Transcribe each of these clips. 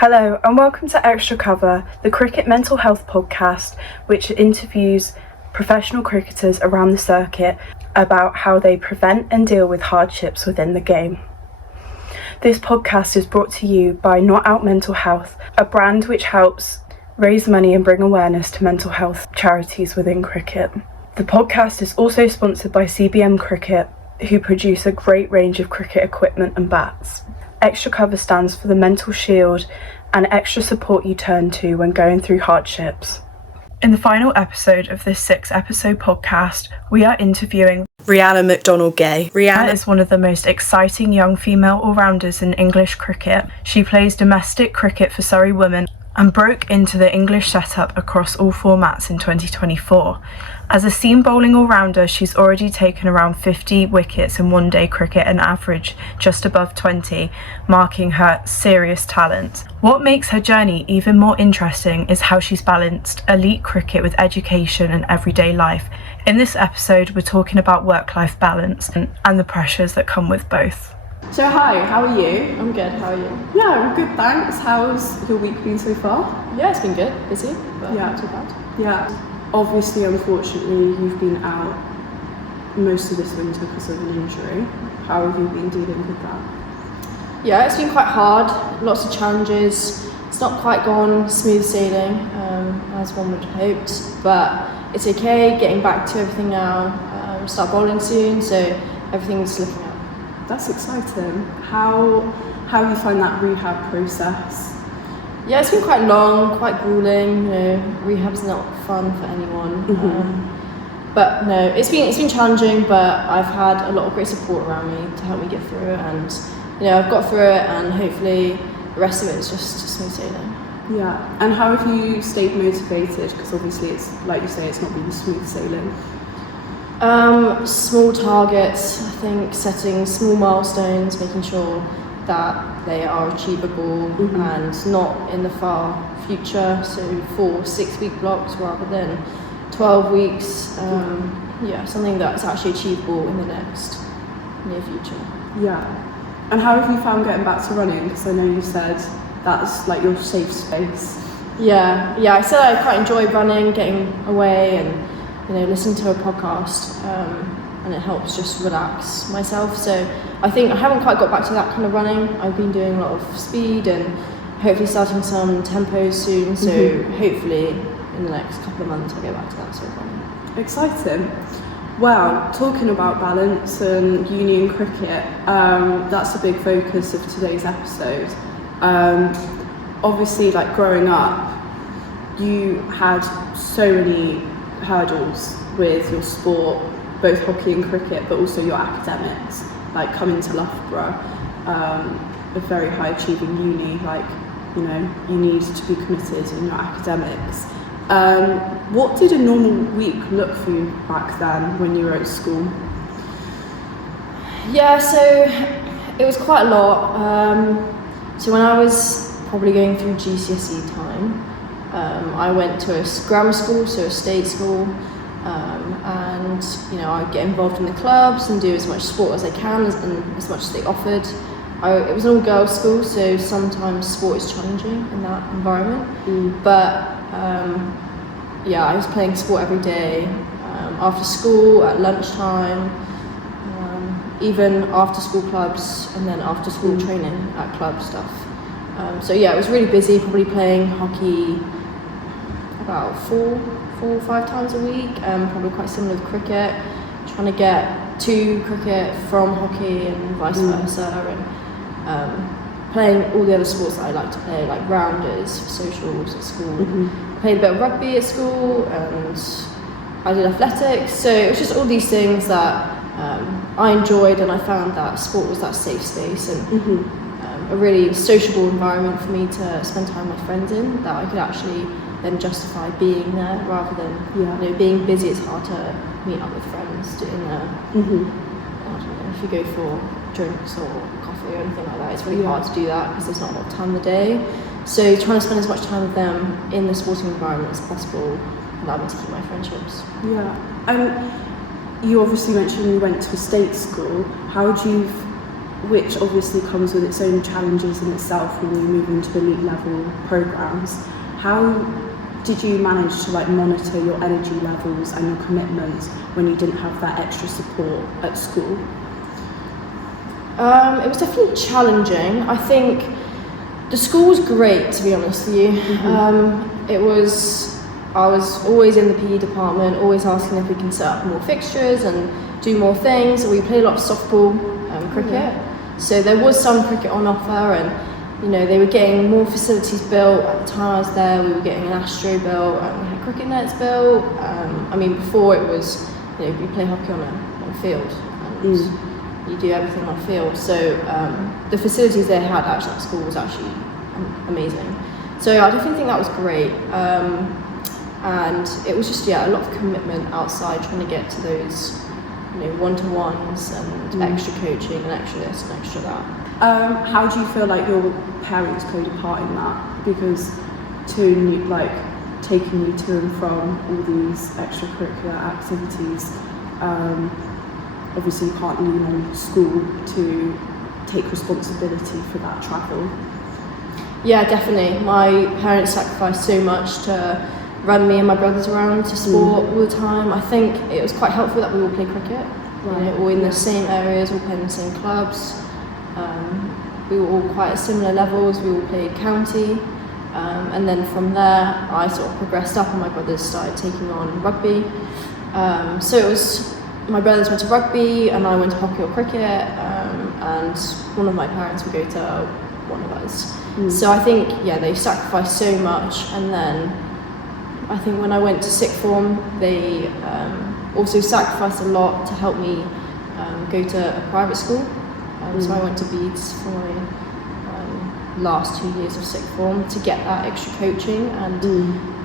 Hello and welcome to Extra Cover, the cricket mental health podcast, which interviews professional cricketers around the circuit about how they prevent and deal with hardships within the game. This podcast is brought to you by Not Out Mental Health, a brand which helps raise money and bring awareness to mental health charities within cricket. The podcast is also sponsored by CBM Cricket, who produce a great range of cricket equipment and bats. Extra Cover stands for the mental shield and extra support you turn to when going through hardships. In the final episode of this 6-episode podcast, we are interviewing Ryana MacDonald-Gay. Ryana is one of the most exciting young female all-rounders in English cricket. She plays domestic cricket for Surrey Women and broke into the English setup across all formats in 2024. As a seam bowling all-rounder, she's already taken around 50 wickets in one-day cricket and average just above 20, marking her serious talent. What makes her journey even more interesting is how she's balanced elite cricket with education and everyday life. In this episode, we're talking about work-life balance and the pressures that come with both. So hi, how are you? I'm good, how are you? Yeah, I'm good, thanks. How's your week been so far? Yeah, it's been good, busy, but Yeah. not too bad. Yeah. Obviously, unfortunately, you've been out most of this winter because of an injury. How have you been dealing with that? Yeah, it's been quite hard, lots of challenges. It's not quite gone smooth sailing, as one would have hoped, but it's okay, getting back to everything now. Start bowling soon, so everything's looking up. That's exciting. How have you found that rehab process? Yeah, it's been quite long, quite grueling. You know, rehab's not fun for anyone. But no, it's been challenging. But I've had a lot of great support around me to help me get through it, and I've got through it, and hopefully the rest of it is just smooth sailing. Yeah. And how have you stayed motivated? Because obviously, it's like you say, it's not been smooth sailing. Small targets, I think, setting small milestones, making sure that they are achievable and not in the far future, so 4-6 week blocks rather than 12 weeks, something that's actually achievable in the next near future. Yeah. And how have you found getting back to running? Because I know you said that's like your safe space. Yeah, I said I quite enjoy running, getting away and listening to a podcast, and it helps just relax myself. So I think I haven't quite got back to that kind of running. I've been doing a lot of speed and hopefully starting some tempos soon. So hopefully in the next couple of months I'll go back to that sort of running. Exciting. Well, talking about balance and uni and cricket, that's a big focus of today's episode. Obviously, like growing up, you had so many hurdles with your sport, both hockey and cricket, but also your academics, like coming to Loughborough, a very high achieving uni, like, you need to be committed in your academics. What did a normal week look for you back then when you were at school? Yeah, so it was quite a lot. So when I was probably going through GCSE time, I went to a grammar school, so a state school, and I'd get involved in the clubs and do as much sport as I can and as much as they offered. It was an all-girls school, so sometimes sport is challenging in that environment. But I was playing sport every day, after school, at lunchtime, even after school clubs, and then after school training at club stuff. It was really busy, probably playing hockey about 4 or 5 times a week, probably quite similar with cricket, trying to get to cricket from hockey and vice versa, and playing all the other sports that I like to play, like rounders, socials at school. Played a bit of rugby at school, and I did athletics, so it was just all these things that I enjoyed, and I found that sport was that safe space and a really sociable environment for me to spend time with friends in, that I could actually then justify being there rather than being busy. It's hard to meet up with friends doing I don't know, if you go for drinks or coffee or anything like that, it's really hard to do that because there's not a lot of time in the day. So trying to spend as much time with them in the sporting environment as possible allowed me to keep my friendships. Yeah, and you obviously mentioned you went to a state school. How do you which obviously comes with its own challenges in itself when you move into elite level programs. How did you manage to like monitor your energy levels and your commitments when you didn't have that extra support at school? It was definitely challenging. I think the school was great, to be honest with you. I was always in the PE department, always asking if we can set up more fixtures and do more things. We played a lot of softball, cricket. So there was some cricket on offer, and they were getting more facilities built. At the time I was there, we were getting an Astro built, and we had cricket nets built. Before it was, you play hockey on a field, and you do everything on field. So the facilities they had actually at school was actually amazing. So I definitely think that was great. And it was just a lot of commitment outside, trying to get to those one-to-ones and extra coaching and extra this and extra that. How do you feel like your parents played a part in that? Because taking you to and from all these extracurricular activities, obviously you can't lean on school to take responsibility for that travel. Yeah, definitely. My parents sacrificed so much to run me and my brothers around to sport all the time. I think it was quite helpful that we all play cricket. All in the same areas, all playing the same clubs. We were all quite at similar levels. We all played county, and then from there I sort of progressed up, and my brothers started taking on rugby. So it was, my brothers went to rugby and I went to hockey or cricket, and one of my parents would go to one of us. So I think they sacrificed so much. And then I think when I went to sixth form, they also sacrificed a lot to help me go to a private school. So I went to Leeds for my last 2 years of sixth form to get that extra coaching, and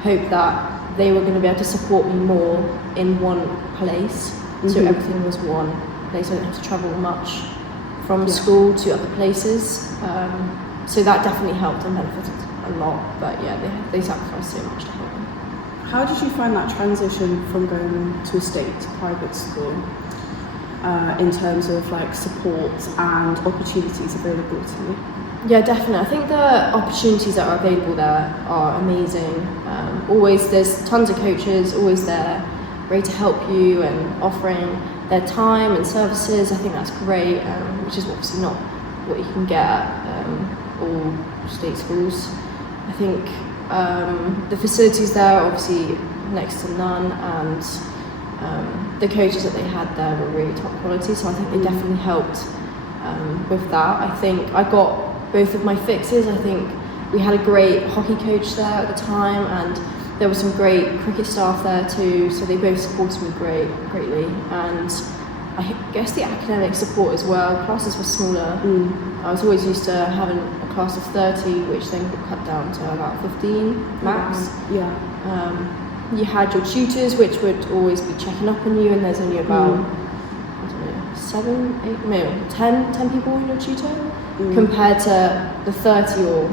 hope that they were going to be able to support me more in one place. So everything was one place. I didn't have to travel much from school to other places. So that definitely helped and benefited a lot. But they sacrificed so much to help me. How did you find that transition from going to a state to private school, in terms of support and opportunities available to you? Yeah, definitely. I think the opportunities that are available there are amazing. There's tons of coaches always there, ready to help you and offering their time and services. I think that's great, which is obviously not what you can get at all state schools. I think the facilities there are obviously next to none, and the coaches that they had there were really top quality, so I think they definitely helped with that. I think I got both of my fixes. I think we had a great hockey coach there at the time, and there was some great cricket staff there too, so they both supported me greatly. And I guess the academic support as well. Classes were smaller. I was always used to having a class of 30, which then got cut down to about 15 max. You had your tutors, which would always be checking up on you, and there's only about 10 people in your tutor, compared to the 30 or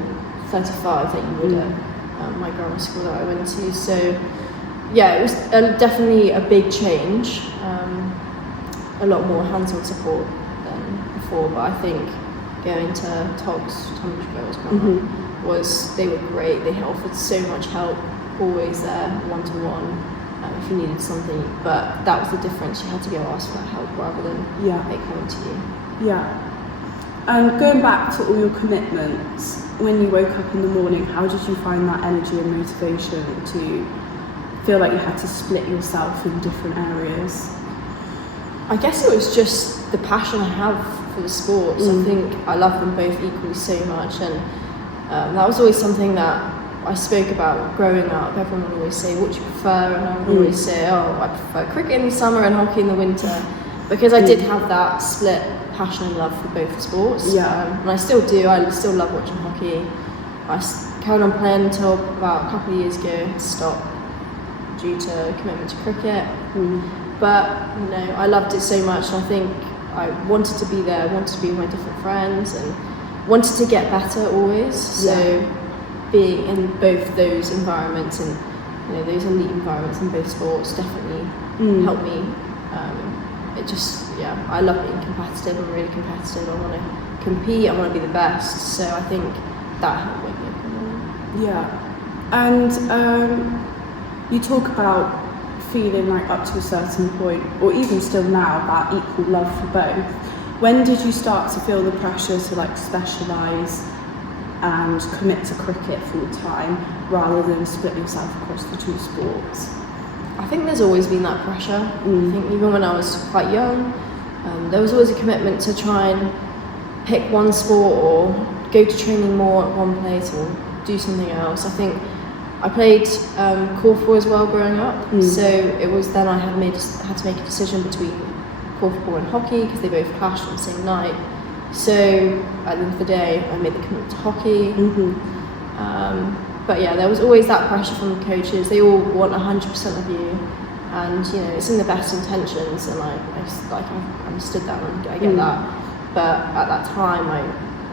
35 that you would at my grammar school that I went to. So it was definitely a big change, a lot more hands-on support than before. But I think going to Togs, Tunbridge Girls Grammar, they were great. They offered so much help, always there, one-to-one, if you needed something. But that was the difference. You had to go ask for that help rather than it coming to you. And going back to all your commitments, when you woke up in the morning, how did you find that energy and motivation to feel like you had to split yourself in different areas? I guess it was just the passion I have for the sports. I think I love them both equally so much, and that was always something that I spoke about growing up. Everyone would always say, what do you prefer? And I would always say, I prefer cricket in the summer and hockey in the winter, because I did have that split passion and love for both sports. And I still do. I still love watching hockey. I carried on playing until about a couple of years ago. I stopped due to commitment to cricket. But I loved it so much, and I think I wanted to be there, wanted to be with my different friends, and wanted to get better always. So being in both those environments, and those elite environments in both sports, definitely helped me it just, I love being competitive. I'm really competitive. I want to compete. I want to be the best. So I think that helped wake me up in the morning. Yeah. And you talk about feeling like up to a certain point, or even still now, that equal love for both. When did you start to feel the pressure to like specialise and commit to cricket full time rather than split yourself across the two sports? I think there's always been that pressure. I think even when I was quite young, there was always a commitment to try and pick one sport or go to training more at one place or do something else. I think I played korfball as well growing up, so it was then I had to make a decision between korfball and hockey because they both clashed on the same night. So at the end of the day, I made the commitment to hockey. But yeah, there was always that pressure from the coaches. They all want 100% of you, and you know it's in the best intentions, and I understood that and I get that. But at that time, I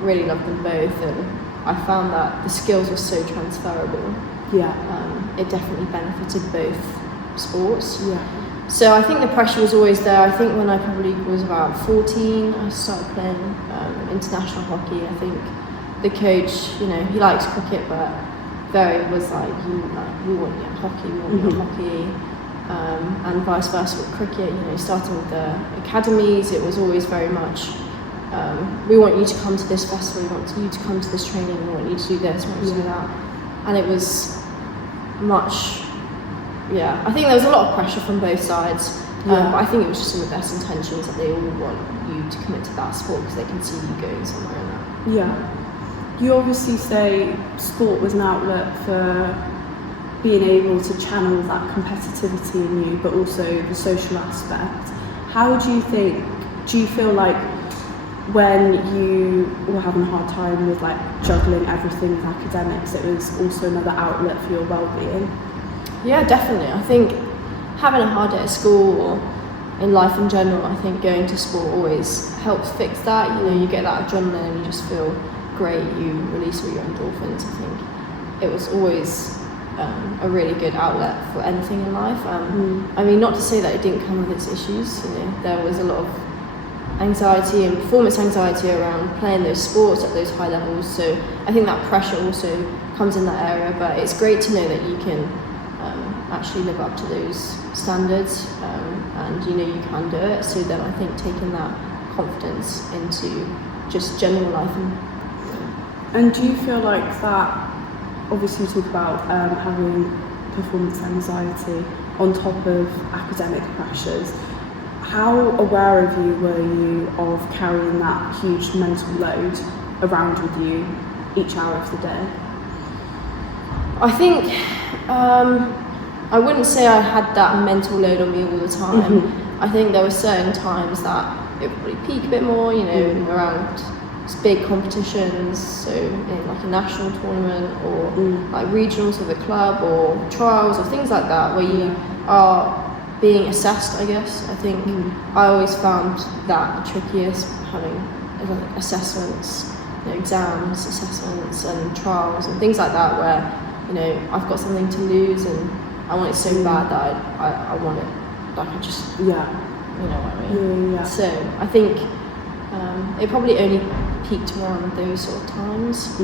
really loved them both, and I found that the skills were so transferable. It definitely benefited both sports. So I think the pressure was always there. I think when I probably was about 14, I started playing international hockey. I think the coach, you know, he likes cricket, but was like, we want you at hockey, we want you at hockey, and vice versa with cricket. You know, starting with the academies, it was always very much, we want you to come to this festival, we want you to come to this training, we want you to do this, we want you to do that, and it was much. I think there was a lot of pressure from both sides, but I think it was just in the best intentions that they all want you to commit to that sport because they can see you going somewhere in that. You obviously say sport was an outlet for being able to channel that competitivity in you, but also the social aspect. How do you feel like when you were having a hard time with like juggling everything with academics, it was also another outlet for your well-being? Yeah, definitely. I think having a hard day at school or in life in general, I think going to sport always helps fix that. You know, you get that adrenaline and you just feel great, you release all your endorphins. I think it was always a really good outlet for anything in life. I mean, not to say that it didn't come with its issues. You know, there was a lot of anxiety and performance anxiety around playing those sports at those high levels. So I think that pressure also comes in that area. But it's great to know that you can actually live up to those standards, and you know you can do it. So then I think taking that confidence into just general life. And do you feel like that, obviously you talk about having performance anxiety on top of academic pressures, how aware of you were you of carrying that huge mental load around with you each hour of the day? I think I wouldn't say I had that mental load on me all the time. I think there were certain times that it would probably peak a bit more, you know, around big competitions, so in like a national tournament or like regionals with a club or trials or things like that where you are being assessed, I guess. I think I always found that the trickiest, having assessments, you know, exams, assessments and trials and things like that where, you know, I've got something to lose and I want it so bad that I want it, like I just, you know what I mean? So I think it probably only peaked more on those sort of times,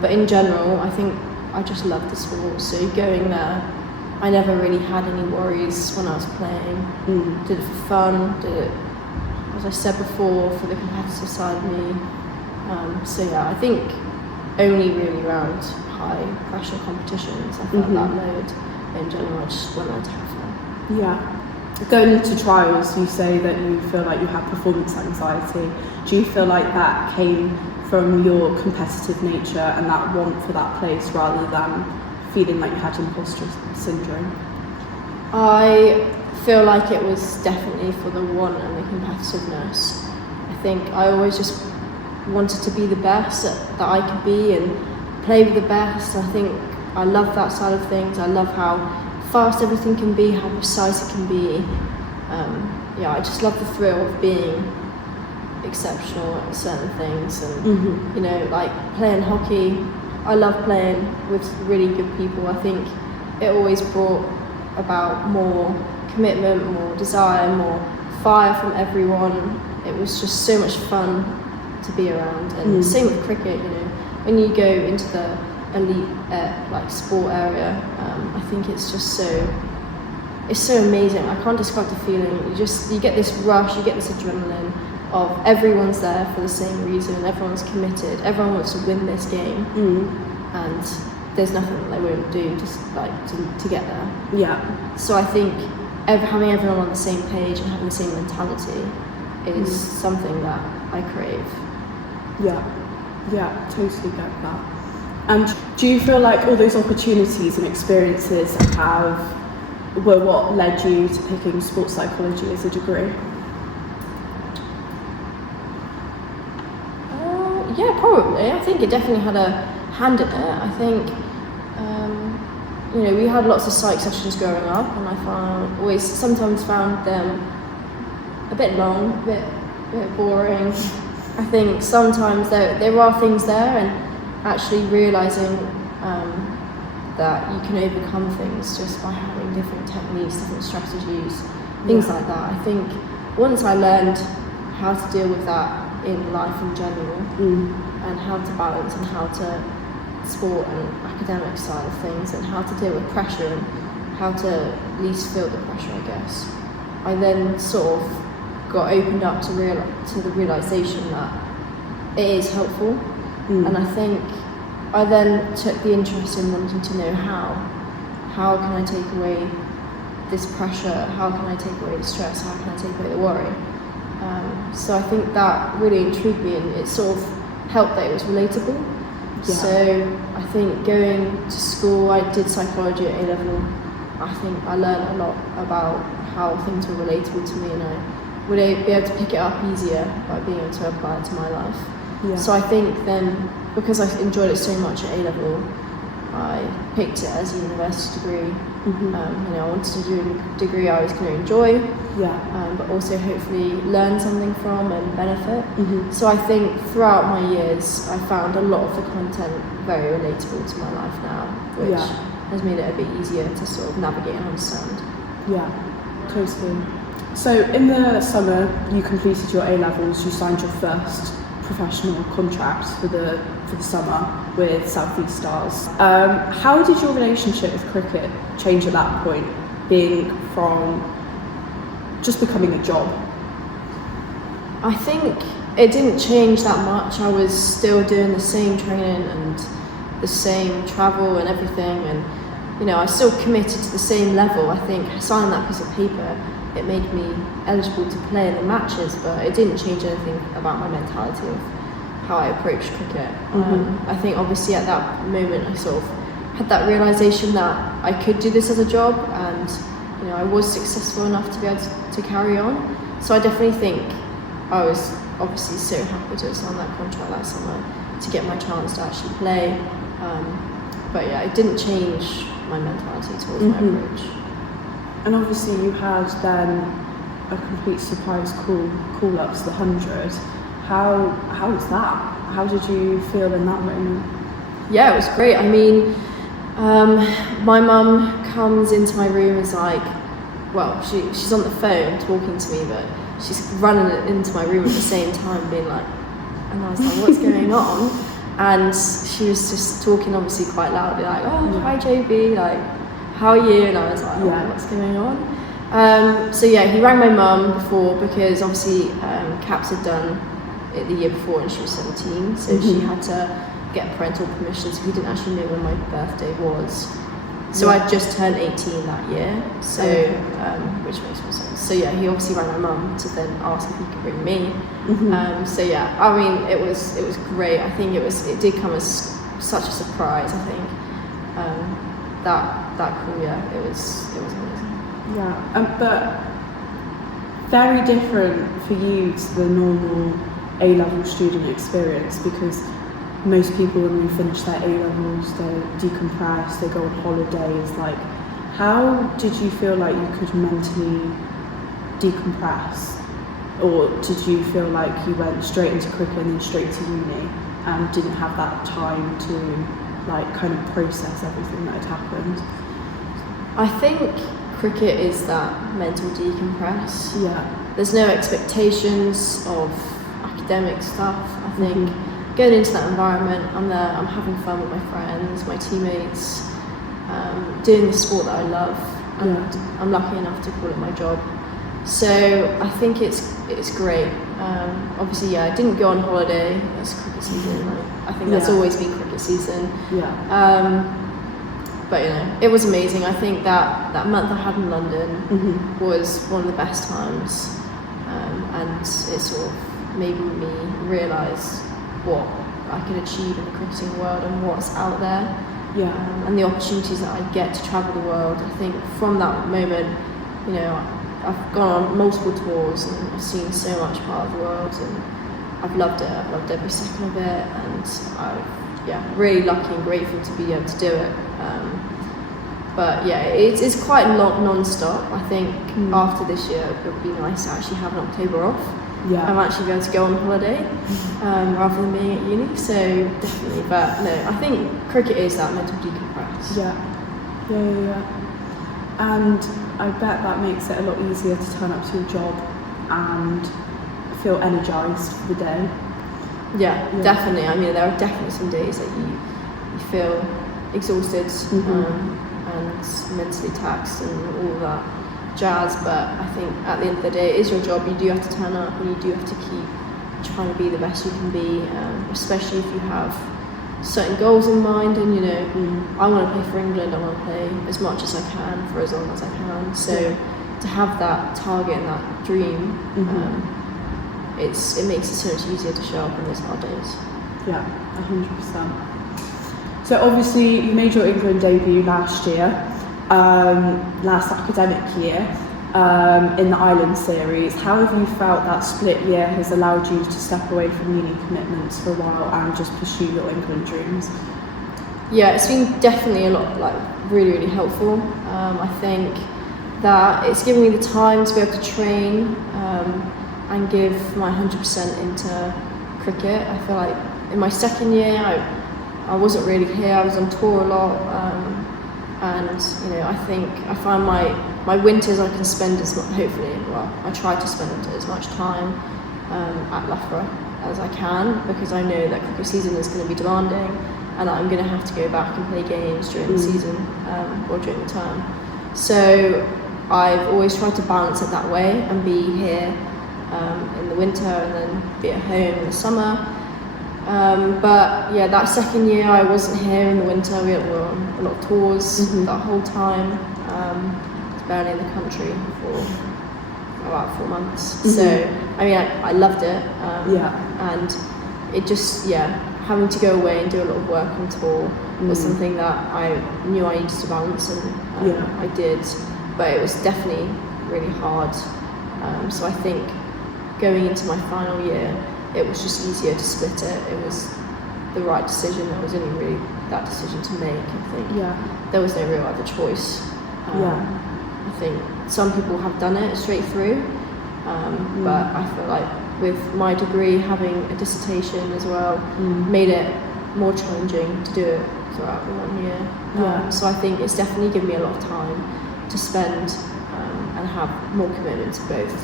but in general I think I just loved the sport, so going there I never really had any worries when I was playing. Did it for fun, did it, as I said before, for the competitive side of me. So yeah, I think only really around high pressure competitions I felt that load. In general, I just went on to have fun. Going into trials, you say that you feel like you have performance anxiety. Do you feel like that came from your competitive nature and that want for that place rather than feeling like you had imposter syndrome? I feel like it was definitely for the want and the competitiveness. I think I always just wanted to be the best that I could be and play with the best. I think I love that side of things. I love how fast everything can be, how precise it can be. I just love the thrill of being exceptional at certain things, and you know, like playing hockey. I love playing with really good people. I think it always brought about more commitment, more desire, more fire from everyone. It was just so much fun to be around, and same with cricket. You know, when you go into the elite like sport area, I think it's just so amazing. I can't describe the feeling. You get this rush, you get this adrenaline of everyone's there for the same reason, everyone's committed, everyone wants to win this game, and there's nothing that they won't do just like to get there. Yeah. So I think having everyone on the same page and having the same mentality is something that I crave. Yeah, totally get that. And do you feel like all those opportunities and experiences were what led you to picking sports psychology as a degree? Yeah, probably. I think it definitely had a hand in it. I think, we had lots of psych sessions growing up, and I sometimes found them a bit long, a bit boring. I think sometimes there are things there, and actually realising that you can overcome things just by having different techniques, different strategies, things like that. I think once I learned how to deal with that in life in general, and how to balance and how to sport and academic side of things, and how to deal with pressure and how to least feel the pressure, I guess, I then sort of got opened up to the realisation that it is helpful. And I think I then took the interest in wanting to know how can I take away this pressure, how can I take away the stress, how can I take away the worry. So I think that really intrigued me, and it sort of helped that it was relatable. Yeah. So I think going to school, I did psychology at A-level. I think I learned a lot about how things were relatable to me, and I would be able to pick it up easier by being able to apply it to my life. Yeah. So I think then, because I enjoyed it so much at A-level, I picked it as a university degree. I wanted to do a degree I was going to enjoy, but also hopefully learn something from and benefit. So I think throughout my years, I found a lot of the content very relatable to my life now, which has made it a bit easier to sort of navigate and understand. Yeah, totally. So in the summer, you completed your A-levels, you signed your first professional contract for the summer with South East Stars. How did your relationship with cricket change at that point, being from just becoming a job? I think it didn't change that much. I was still doing the same training and the same travel and everything, and I was still committed to the same level. I think signing that piece of paper, it made me eligible to play in the matches, but it didn't change anything about my mentality of how I approached cricket. I think obviously at that moment I sort of had that realisation that I could do this as a job, and I was successful enough to be able to carry on. So I definitely think I was obviously so happy to have signed that contract that summer to get my chance to actually play. But yeah, it didn't change my mentality towards my approach. And obviously you had then a complete surprise call up to the 100. How was that? How did you feel in that moment? Yeah, it was great. I mean, my mum comes into my room as she's on the phone talking to me, but she's running into my room at the same time being like, and I was like, what's going on? And she was just talking obviously quite loudly, like, oh, hi JB, like, how are you? And I was like, what's going on? So yeah, he rang my mum before, because obviously Caps had done it the year before and she was 17, so she had to get parental permission, so he didn't actually know when my birthday was. So I'd just turned 18 that year, so which makes more sense. So yeah, he obviously rang my mum to then ask if he could bring me. So yeah, I mean, it was great. I think it did come as such a surprise. I think that cool, yeah, it was amazing. Yeah, but very different for you to the normal A-level student experience, because most people, when they finish their A-levels, they decompress, they go on holidays. Like, how did you feel like you could mentally decompress? Or did you feel like you went straight into cricket and then straight to uni and didn't have that time to like kind of process everything that had happened? I think cricket is that mental decompress. Yeah. There's no expectations of academic stuff. I think going into that environment, I'm there, I'm having fun with my friends, my teammates, doing the sport that I love, and I'm lucky enough to call it my job. So I think it's great. Obviously, I didn't go on holiday. It's cricket season. I think that's always been cricket season. Yeah. But it was amazing. I think that month I had in London was one of the best times, and it sort of made me realise what I can achieve in the cricketing world and what's out there. Yeah. And the opportunities that I get to travel the world. I think from that moment, I've gone on multiple tours and I've seen so much part of the world, and I've loved it. I've loved every second of it, and I'm really lucky and grateful to be able to do it. But it's quite non-stop. I think after this year it would be nice to actually have an October off. Yeah. I'm actually going to go on holiday rather than being at uni, so definitely. But no, I think cricket is that mental decompress. Yeah. And I bet that makes it a lot easier to turn up to your job and feel energised for the day. Yeah, definitely. I mean, there are definitely some days that you feel exhausted and mentally taxed and all that jazz, but I think at the end of the day it is your job. You do have to turn up and you do have to keep trying to be the best you can be, especially if you have certain goals in mind, and I want to play for England, I want to play as much as I can for as long as I can, so to have that target and that dream, it makes it so much easier to show up on those hard days. Yeah, 100%. So obviously you made your England debut last year, last academic year, in the Island series. How have you felt that split year has allowed you to step away from uni commitments for a while and just pursue your England dreams? Yeah, it's been definitely a lot, really, really helpful. I think that it's given me the time to be able to train and give my 100% into cricket. I feel like in my second year, I wasn't really here. I was on tour a lot, and I find my winters I can spend I try to spend as much time at Loughborough as I can, because I know that cricket season is going to be demanding, and I'm going to have to go back and play games during the season or during the term. So I've always tried to balance it that way and be here in the winter and then be at home in the summer. But that second year I wasn't here in the winter. We were on a lot of tours that whole time. I was barely in the country for about 4 months. So I loved it. And it just having to go away and do a lot of work on tour was something that I knew I needed to balance, and I did. But it was definitely really hard. So I think going into my final year, it was just easier to split it. It was the right decision. There was only really that decision to make. I think there was no real other choice. I think some people have done it straight through, but I feel like with my degree, having a dissertation as well, made it more challenging to do it throughout the 1 year. So I think it's definitely given me a lot of time to spend and have more commitment to both,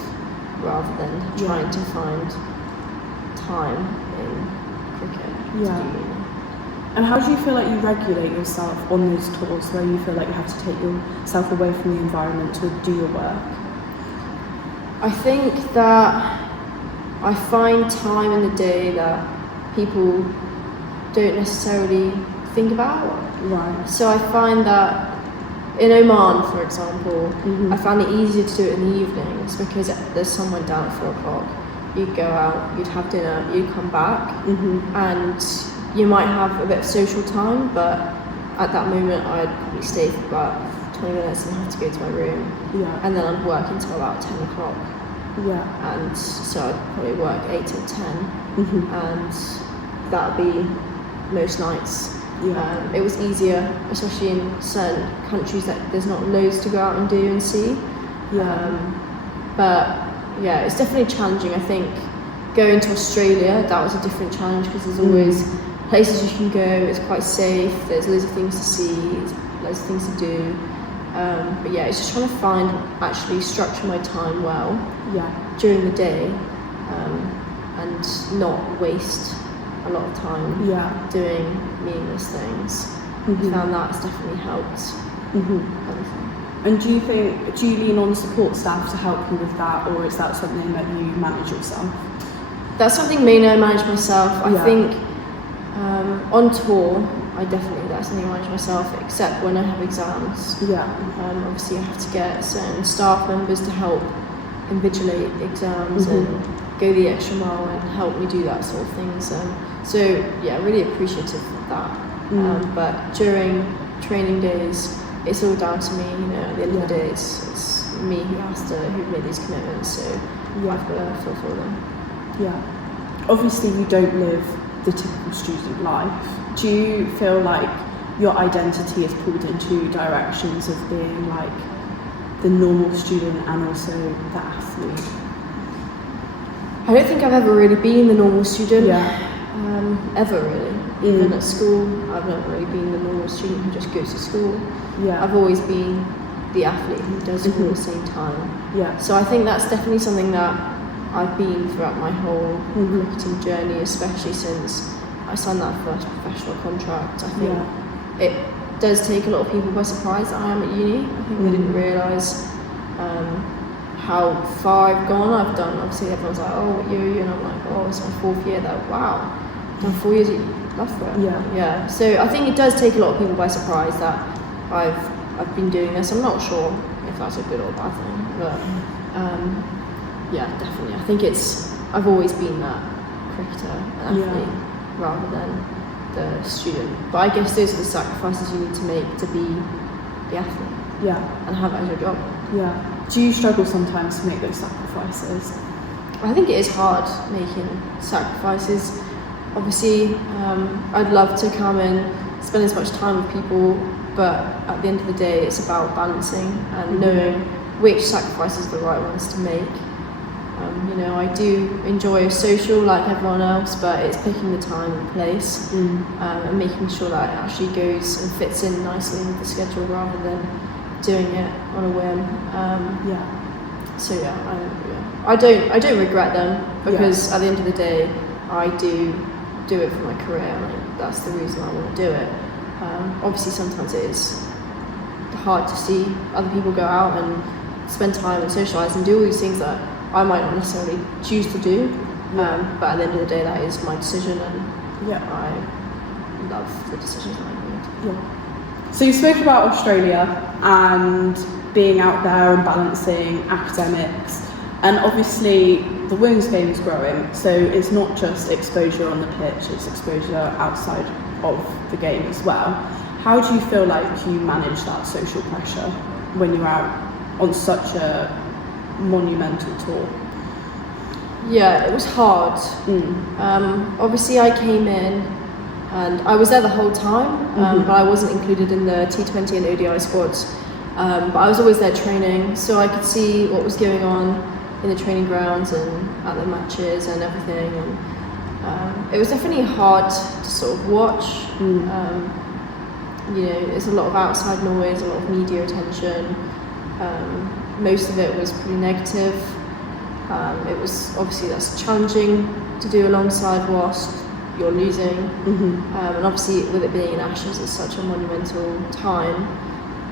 rather than trying to find time in cricket to do uni. And how do you feel like you regulate yourself on those tours where you feel like you have to take yourself away from the environment to do your work? I think that I find time in the day that people don't necessarily think about. Right. So I find that in Oman, for example, I found it easier to do it in the evenings because there's someone down at 4 o'clock. You'd go out, you'd have dinner, you'd come back, and you might have a bit of social time, but at that moment I'd probably stay for about 20 minutes and have to go to my room, and then I'd work until about 10 o'clock. And so I'd probably work 8 till 10, and that would be most nights. It was easier, especially in certain countries that there's not loads to go out and do and see. But it's definitely challenging. I think going to Australia, that was a different challenge because there's always places you can go, it's quite safe, there's loads of things to see, there's loads of things to do. But yeah, it's just trying to actually structure my time well during the day, and not waste a lot of time doing meaningless things. I found that has definitely helped. And do you lean on support staff to help you with that, or is that something that you manage yourself? That's something mainly I manage myself. I think on tour, that's something I manage myself, except when I have exams. Obviously I have to get certain staff members to help invigilate exams and go the extra mile and help me do that sort of things. So yeah, really appreciative of that. But during training days, it's all down to me, you know, at the end of the day, it's me who made these commitments, so I've got to fulfill them. Obviously you don't live the typical student life. Do you feel like your identity is pulled in two directions of being like the normal student and also the athlete? I don't think I've ever really been the normal student, ever really. Even at school, I've never really been the normal student who just goes to school. I've always been the athlete who does it all at the same time. So I think that's definitely something that I've been throughout my whole cricketing journey, especially since I signed that first professional contract. I think it does take a lot of people by surprise that I am at uni. I think they didn't realise how far I've gone. I've done, obviously everyone's like, oh, what year are you? And I'm like, oh, it's my 4th year. They're like, wow, I've done 4 years at Loughborough. So I think it does take a lot of people by surprise that I've been doing this. I'm not sure if that's a good or bad thing, but yeah, definitely. I think I've always been that cricketer and athlete rather than the student. But I guess those are the sacrifices you need to make to be the athlete. And have it as your job. Do you struggle sometimes to make those sacrifices? I think it is hard making sacrifices. Obviously, I'd love to come and spend as much time with people, but at the end of the day, it's about balancing and knowing which sacrifices are the right ones to make. You know, I do enjoy social like everyone else, but it's picking the time and place and making sure that it actually goes and fits in nicely with the schedule rather than doing it on a whim. So I don't regret them, because at the end of the day, I do it for my career. And that's the reason I want to do it. Obviously, sometimes it is hard to see other people go out and spend time and socialise and do all these things that I might not necessarily choose to do, but at the end of the day, that is my decision, and I love the decisions that I made. So you spoke about Australia and being out there and balancing academics, and obviously the women's game is growing, so it's not just exposure on the pitch, it's exposure outside of the game as well. How do you feel like you manage that social pressure when you're out on such a monumental tour? Yeah, it was hard. Obviously I came in and I was there the whole time, but I wasn't included in the T20 and ODI squads, but I was always there training, so I could see what was going on in the training grounds and at the matches and everything, and it was definitely hard to sort of watch. You know, there's a lot of outside noise, a lot of media attention. Most of it was pretty negative. It was obviously that's challenging to do alongside whilst you're losing, and obviously with it being in Ashes, it's such a monumental time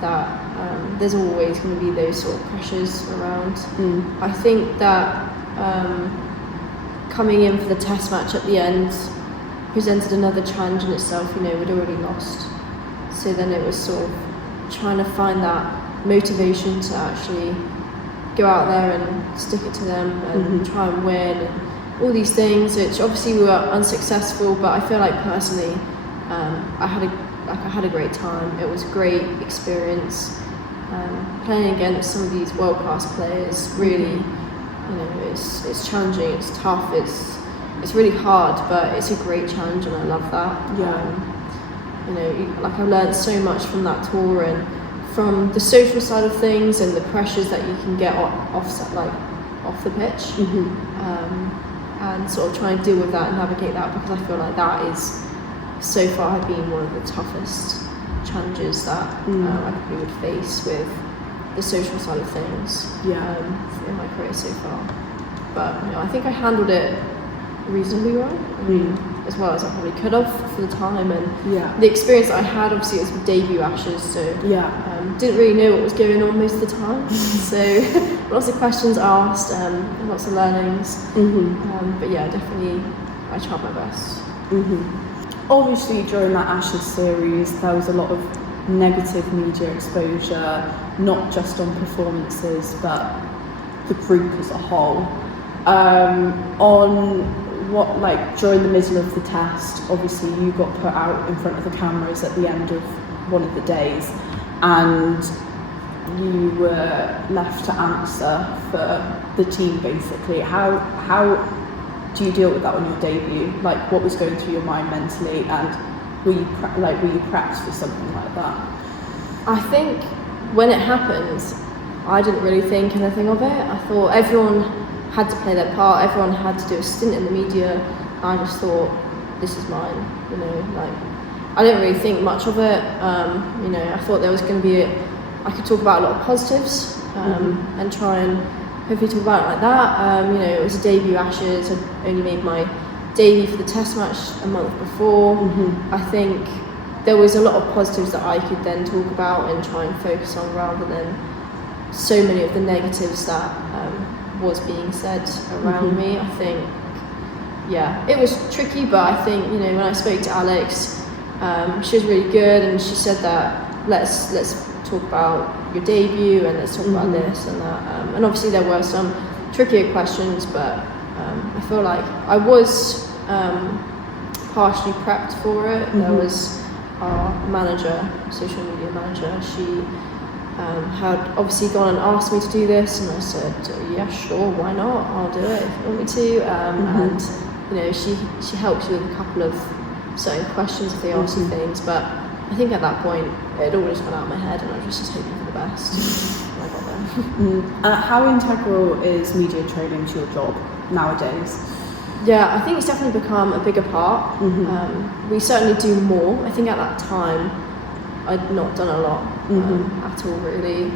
that there's always going to be those sort of pressures around. I think that coming in for the test match at the end presented another challenge in itself. You know, we'd already lost, so then it was sort of trying to find that motivation to actually go out there and stick it to them and try and win and all these things, which obviously we were unsuccessful, but I feel like personally I had a great time. It was a great experience, playing against some of these world-class players. Really, you know, it's challenging, it's tough, it's really hard, but it's a great challenge and I love that. You know, like I've learned so much from that tour and from the social side of things and the pressures that you can get off the pitch, and sort of try and deal with that and navigate that, because I feel like that is so far been one of the toughest challenges that I probably would face with the social side of things in my career so far. But I think I handled it reasonably well. I mean, as well as I probably could have for the time, and the experience I had, obviously it was with debut Ashes, so didn't really know what was going on most of the time. So lots of questions asked, lots of learnings. But yeah, definitely I tried my best. Obviously during that Ashes series there was a lot of negative media exposure, not just on performances but the group as a whole. During the middle of the test, obviously you got put out in front of the cameras at the end of one of the days, and you were left to answer for the team basically. How do you deal with that on your debut? Like, what was going through your mind mentally, and were you prepped for something like that? I think when it happened, I didn't really think anything of it. I thought everyone had to play their part, everyone had to do a stint in the media. I just thought, this is mine, I didn't really think much of it. I thought there was going to be I could talk about a lot of positives and try and hopefully talk about it like that. It was a debut Ashes. I'd only made my debut for the test match a month before. I think there was a lot of positives that I could then talk about and try and focus on, rather than so many of the negatives that was being said around me. I think, it was tricky, but I think, when I spoke to Alex, she was really good, and she said that let's talk about your debut and let's talk about this and that. And obviously there were some trickier questions, but I feel like I was partially prepped for it. There was our manager, social media manager, she had obviously gone and asked me to do this, and I said, yeah, sure, why not? I'll do it if you want me to. And she helped you with a couple of certain questions if they ask you things, but I think at that point it all just went out of my head, and I was just hoping for the best. And I got there. How integral is media training to your job nowadays? Yeah, I think it's definitely become a bigger part. We certainly do more. I think at that time I'd not done a lot at all really,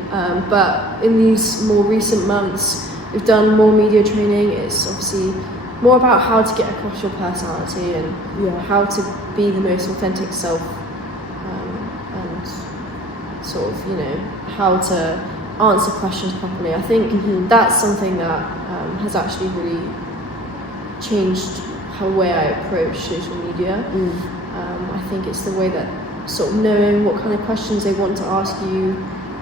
but in these more recent months we've done more media training. It's obviously more about how to get across your personality and how to be the most authentic self, and sort of how to answer questions properly. I think that's something that has actually really changed the way I approach social media. I think it's the way that sort of knowing what kind of questions they want to ask you,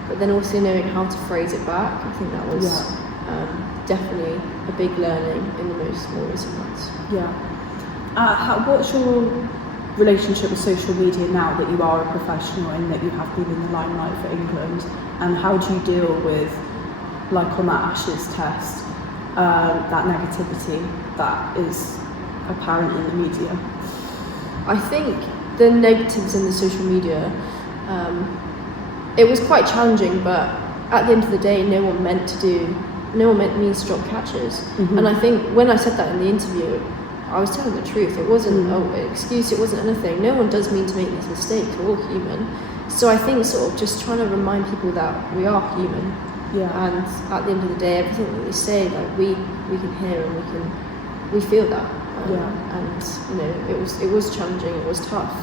but then also knowing how to phrase it back. I think that was definitely a big learning in the more recent months. What's your relationship with social media now that you are a professional and that you have been in the limelight for England, and how do you deal with, like on that Ashes test, that negativity that is apparent in the media? I think the negatives in the social media, it was quite challenging, but at the end of the day, no one meant me to drop catches. And I think when I said that in the interview, I was telling the truth. It wasn't an excuse, it wasn't anything. No one does mean to make these mistakes, we're all human. So I think sort of just trying to remind people that we are human. And at the end of the day, everything that we say, like we can hear and we feel that. And it was challenging, it was tough.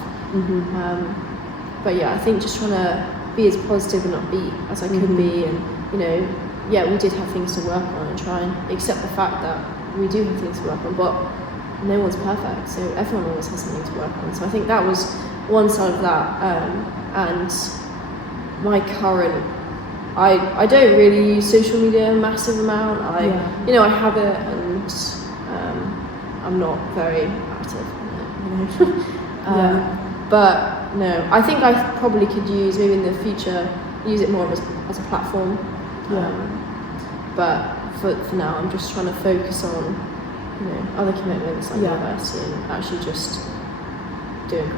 But I think just trying to be as positive and upbeat as I could be, and we did have things to work on, and try and accept the fact that we do have things to work on, but no one's perfect, so everyone always has something to work on. So I think that was one side of that. And my current, I don't really use social media a massive amount. I have it, and I'm not very active on it. But no, I think I probably could use, maybe in the future, use it more as a platform. But for now, I'm just trying to focus on other commitments like university and actually just doing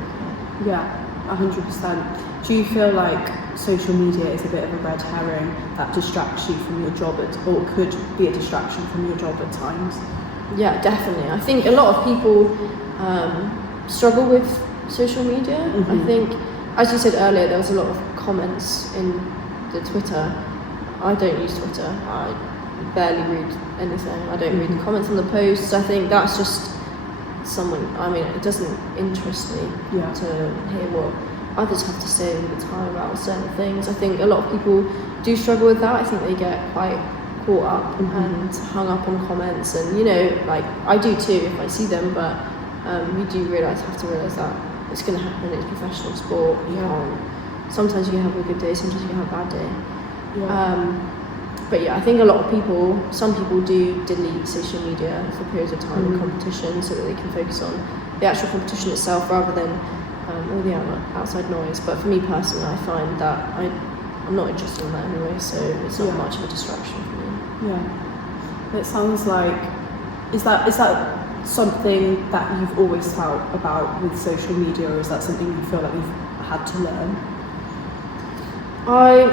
cricket. 100%. Do you feel like social media is a bit of a red herring that distracts you from your job or could be a distraction from your job at times? Yeah, definitely. I think a lot of people struggle with social media. I think as you said earlier, there was a lot of comments in the Twitter. I don't use Twitter. I barely read anything. I don't read the comments on the posts. I think that's just it doesn't interest me to hear what others have to say all the time about certain things. I think a lot of people do struggle with that. I think they get quite caught up and hung up on comments, and like I do too if I see them, but you do have to realise that it's going to happen. It's professional sport. Sometimes you can have a good day, sometimes you can have a bad day. But I think some people do delete social media for periods of time in competition so that they can focus on the actual competition itself rather than all the outside noise. But for me personally, I find that I'm not interested in that anyway, so it's not much of a distraction for me. Yeah. It sounds like, is that something that you've always felt about with social media, or is that something you feel like you've had to learn? I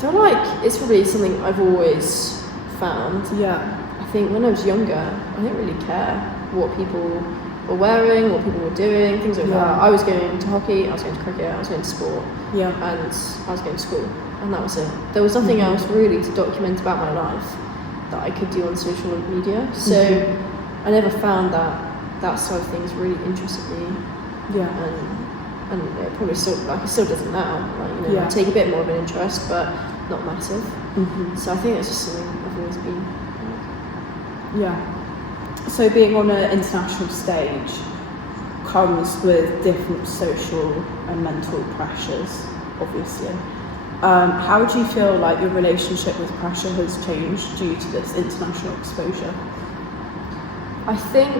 feel like it's probably something I've always found. I think when I was younger, I didn't really care what people were wearing, what people were doing, things like that. I was going to hockey, I was going to cricket, I was going to sport, and I was going to school, and that was it. There was nothing else really to document about my life that I could do on social media, so I never found that side of things really interested me. And it probably still doesn't now. I take a bit more of an interest, but not massive. So I think it's just something I've always been. So being on an international stage comes with different social and mental pressures, obviously. How do you feel like your relationship with pressure has changed due to this international exposure? I think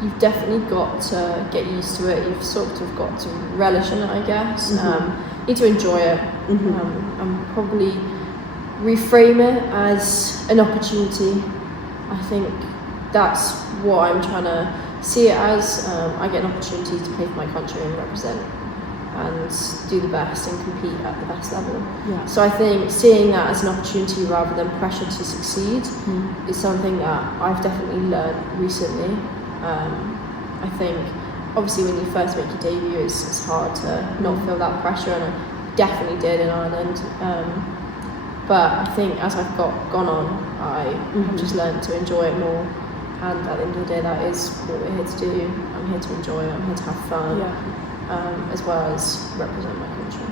you've definitely got to get used to it. You've sort of got to relish in it, I guess. You need to enjoy it and probably reframe it as an opportunity. I think that's what I'm trying to see it as. I get an opportunity to play for my country and represent and do the best and compete at the best level. So I think seeing that as an opportunity rather than pressure to succeed is something that I've definitely learned recently. I think obviously when you first make your debut it's hard to not feel that pressure, and I definitely did in Ireland, but I think as I've gone on I have just learned to enjoy it more, and at the end of the day that is what we're here to do. I'm here to enjoy it, I'm here to have fun, as well as represent my country.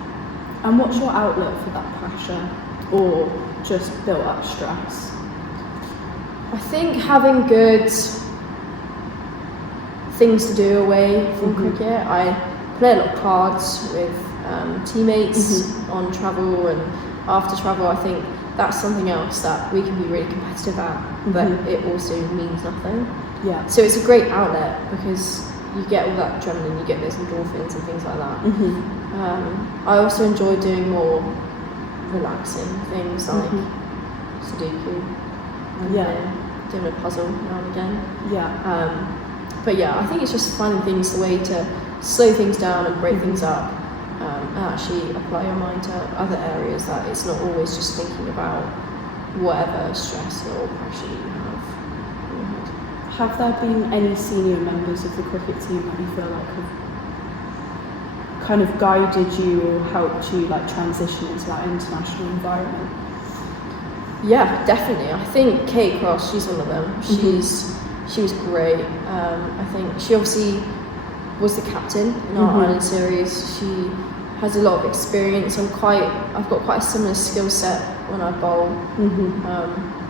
And what's your outlet for that pressure or just built up stress? I think having good things to do away from cricket. I play a lot of cards with teammates on travel and after travel. I think that's something else that we can be really competitive at, but it also means nothing. So it's a great outlet because you get all that adrenaline, you get those endorphins and things like that. I also enjoy doing more relaxing things like Sudoku and doing a puzzle now and again. But I think it's just finding things, the way to slow things down and break things up, and actually apply your mind to other areas, that it's not always just thinking about whatever stress or pressure you have in your head. Have there been any senior members of the cricket team that you feel like have kind of guided you or helped you like transition into that international environment? Yeah, definitely. I think Kate Cross, she's one of them. She was great. I think she obviously was the captain in our Ireland series. She has a lot of experience. I've got quite a similar skill set when I bowl.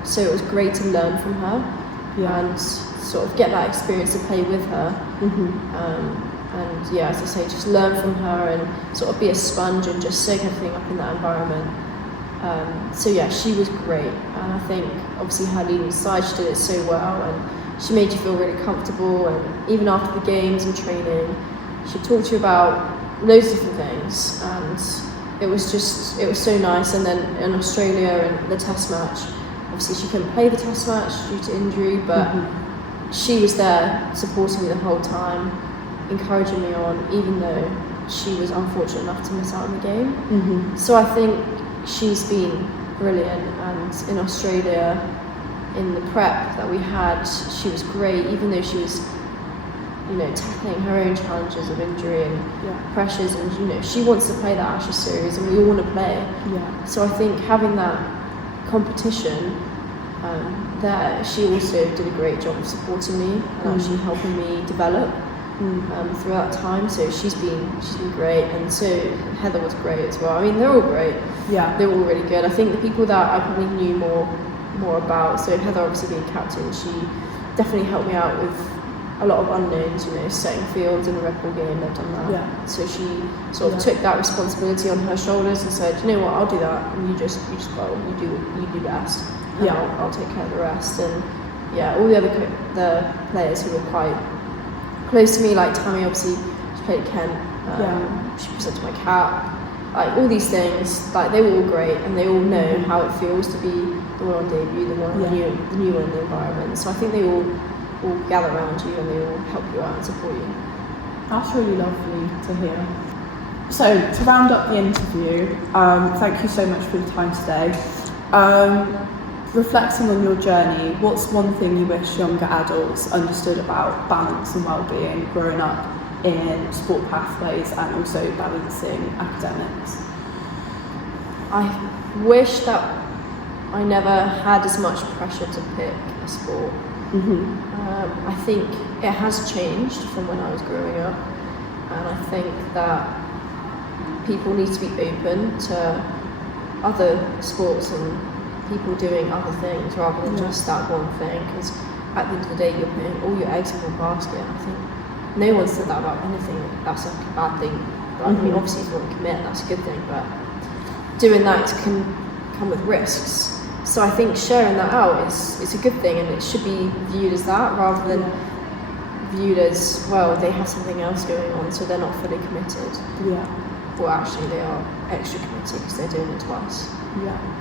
So it was great to learn from her and sort of get that experience to play with her. And as I say, just learn from her and sort of be a sponge and just soak everything up in that environment. She was great, and I think obviously her leading side, she did it so well, and she made you feel really comfortable. And even after the games and training, she'd talk to you about loads of different things, and it was so nice. And then in Australia and the test match, obviously she couldn't play the test match due to injury, but she was there supporting me the whole time, encouraging me on, even though she was unfortunate enough to miss out on the game. So I think she's been brilliant, and in Australia, in the prep that we had, she was great, even though she was tackling her own challenges of injury and pressures, and she wants to play that Ashes series, and we all want to play. So I think having that competition there, she also did a great job of supporting me and actually helping me develop throughout time. So she's been great, and so Heather was great as well. I mean, they're all great. They're all really good. I think the people that I probably knew more about, so Heather obviously being captain, she definitely helped me out with a lot of unknowns, setting fields in the red ball game. They've done that. So she sort of took that responsibility on her shoulders and said, you know what, I'll do that, and you just bowl, you do best. And I'll take care of the rest. And all the other players who were quite close to me, like Tammy, obviously she played at Kent. She presented my cap. Like all these things, like they were all great, and they all know how it feels to be the one on debut, the one the new one in the environment. So I think they all gather around you and they all help you out and support you. That's really lovely to hear. So to round up the interview, thank you so much for your time today. Reflecting on your journey, what's one thing you wish younger adults understood about balance and well-being growing up in sport pathways and also balancing academics? I wish that I never had as much pressure to pick a sport. I think it has changed from when I was growing up, and I think that people need to be open to other sports and people doing other things rather than just that one thing, because at the end of the day you're putting all your eggs in one basket. I think no one said that about anything. That's like a bad thing. But I mean, obviously if you want to commit, that's a good thing, but doing that can come with risks. So I think sharing that out is a good thing, and it should be viewed as that rather than viewed as, well, they have something else going on, so they're not fully committed. Well, actually they are extra committed because they're doing it twice.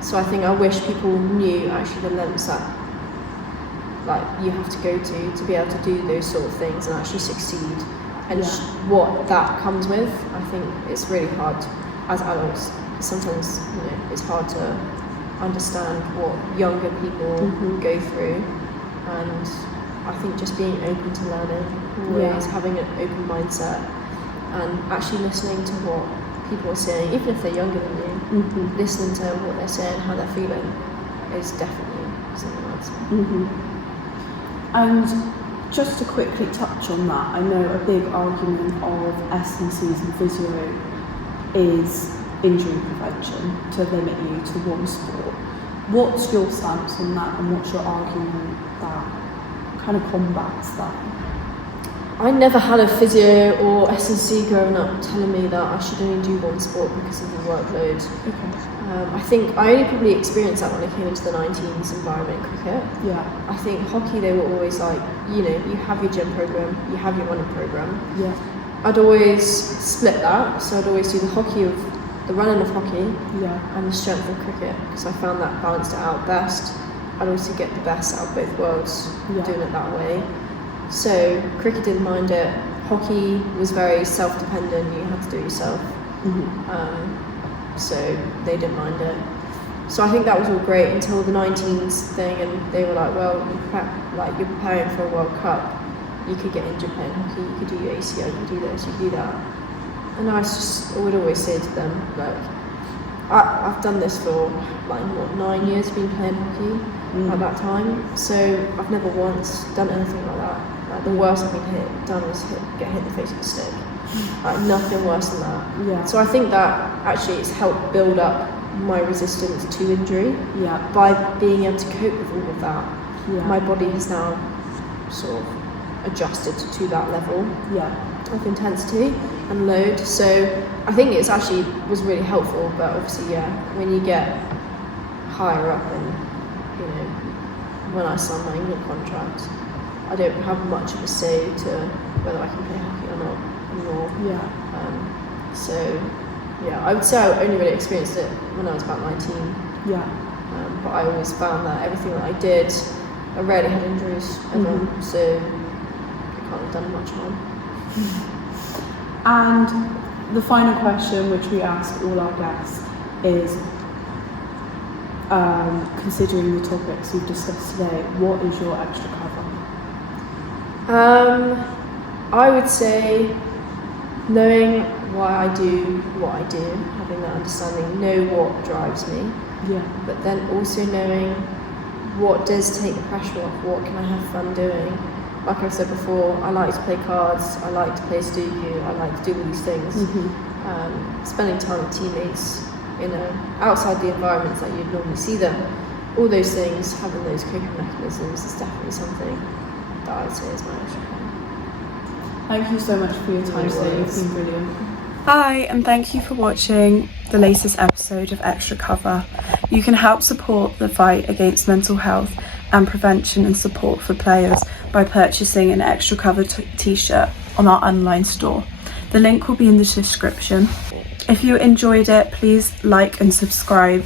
So I think I wish people knew actually the lengths that you have to go to be able to do those sort of things and actually succeed, and what that comes with. I think it's really hard as adults. Sometimes it's hard to understand what younger people go through, and I think just being open to learning, always having an open mindset and actually listening to what people are saying, even if they're younger than you, listening to what they're saying, how they're feeling, is definitely something I'd say. And just to quickly touch on that, I know a big argument of S&Cs and physio is injury prevention, to limit you to one sport. What's your stance on that, and what's your argument that kind of combats that? I never had a physio or S&C growing up telling me that I should only do one sport because of the workload. I think I only probably experienced that when I came into the 19s environment cricket. I think hockey, they were always like, you have your gym program, you have your running program. I'd always split that, so I'd always do the running of hockey and the strength of cricket, because I found that balanced it out best. I'd also get the best out of both worlds doing it that way. So cricket didn't mind it. Hockey was very self-dependent, you had to do it yourself. So they didn't mind it. So I think that was all great until the 19s thing, and they were like, well, you're preparing for a World Cup, you could get injured playing hockey, you could do your ACL, you could do this, you could do that. And I would always say to them, I've done this for 9 years, been playing hockey at that time, so I've never once done anything like that. The worst I've been done is get hit in the face with a stick. Nothing worse than that. So I think that actually it's helped build up my resistance to injury by being able to cope with all of that. My body has now sort of adjusted to that level of intensity and load. So I think it's actually was really helpful, but obviously when you get higher up, and when I signed my England contract, I don't have much of a say to whether I can play hockey or not anymore. I would say I only really experienced it when I was about 19. But I always found that everything that I did, I rarely had injuries ever, so I can't have done much wrong. And the final question, which we ask all our guests, is considering the topics we've discussed today, what is your extra cover? I would say knowing why I do what I do, having that understanding, know what drives me, but then also knowing what does take the pressure off, what can I have fun doing. Like I've said before, I like to play cards, I like to play Sudoku, I like to do all these things. Spending time with teammates, outside the environments that you'd normally see them, all those things, having those coping mechanisms is definitely something that I'd say is my extra care. Thank you so much for your time today. You've been brilliant. Hi, and thank you for watching the latest episode of Extra Cover. You can help support the fight against mental health and prevention and support for players by purchasing an Extra Cover t-shirt on our online store. The link will be in the description. If you enjoyed it, please like and subscribe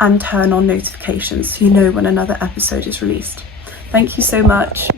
and turn on notifications so you know when another episode is released. Thank you so much.